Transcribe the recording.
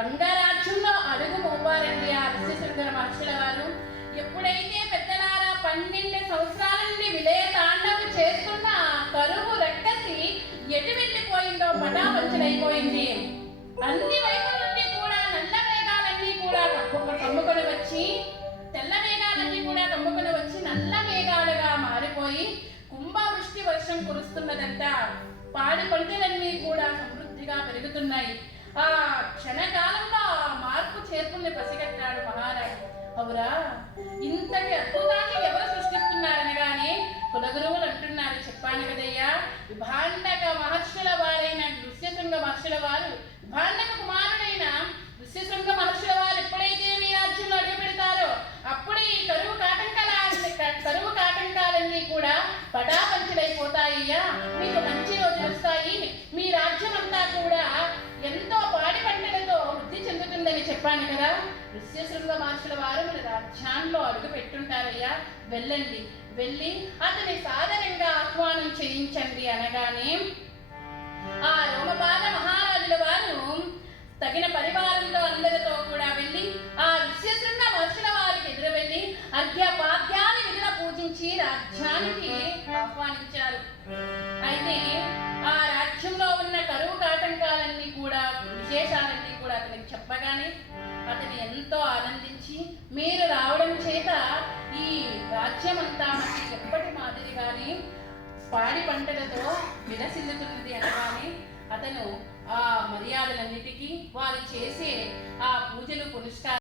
అంగరాజ్యంలో అడుగు మోపారండి ఆ ఋష్యశృంగ మహర్షుల వారు. ఎప్పుడైతే పెద్దలారా 12 సంవత్సరాల నుండి విలయ తాండవం చేస్తున్న కరువు రెక్కసి ఎటు వెళ్ళిపోయిందో పటాపంచలైపోయింది. అన్ని వైపుల నుండి కూడా నల్ల మేఘాలన్నీ కూడా కమ్ముకొని వచ్చి, తెల్ల మేఘాలన్నీ కూడా కమ్ముకొని వచ్చి నల్ల మేఘాలుగా మారిపోయి కుంభవృష్టి వర్షం కురుస్తున్నదంట. పాడి పంటలన్నీ కూడా సమృద్ధిగా పెరుగుతున్నాయి. ఆ క్షణకాలంలో మార్పు చేర్పుల్ని పసిగట్టాడు మహారాజు. అవురా, ఇంతటి అద్భుతాన్ని ఎవరు సృష్టిస్తున్నారనగానే కులగురువులు అంటున్నారు. చెప్పాను కదయ్యా, విభాండక మహర్షుల వారైన ఋష్యశృంగ మహర్షుల వారు, విభాండక కుమారుడైన ఋష్యశృంగ మహర్షుల వారు ఎప్పుడైతే మీ రాజ్యంలో అడుగు పెడతారో అప్పుడే ఈ కరువు కాటంకాలన్నీ కూడా పటాపంచలైపోతాయ్యా. మీకు మంచి రోజులు వస్తాయి. మీ రాజ్యం అంతా కూడా ఎంతో పాడి పంటలతో వృద్ధి చెందుతుందని చెప్పాను కదా. ఋష్యశృంగ మహర్షుల వారు మన రాజ్యాల్లో అడుగు పెట్టుంటారయ్యా. వెళ్ళండి, వెళ్ళి అతని సాదరంగా ఆహ్వానం చేయించండి అనగానే ఆ రోమపాద మహారాజుల వారు తగిన పరివారంతో అందరితో కూడా వెళ్ళి ఆ ఋష్యశృంగ మహర్షుల వారికి ఎదురు వెళ్ళి అర్ఘ్యపాద్యాన్ని విధుల పూజించి రాజ్యానికి ఆహ్వానించారు. అయితే ఆ రాజ్యంలో ఉన్న కరువు కాటంకాలన్నీ కూడా, విశేషాలన్నీ కూడా అతనికి చెప్పగానే అతను ఎంతో ఆనందించి, మీరు రావడం చేత ఈ రాజ్యం అంతా మనకి ఎప్పటి మాదిరిగానే పాడి పంటలతో విలసిల్లుతున్నది అనగానే అతను ఆ మర్యాదలన్నిటికీ, వారు చేసే ఆ పూజలు పునస్కారాలు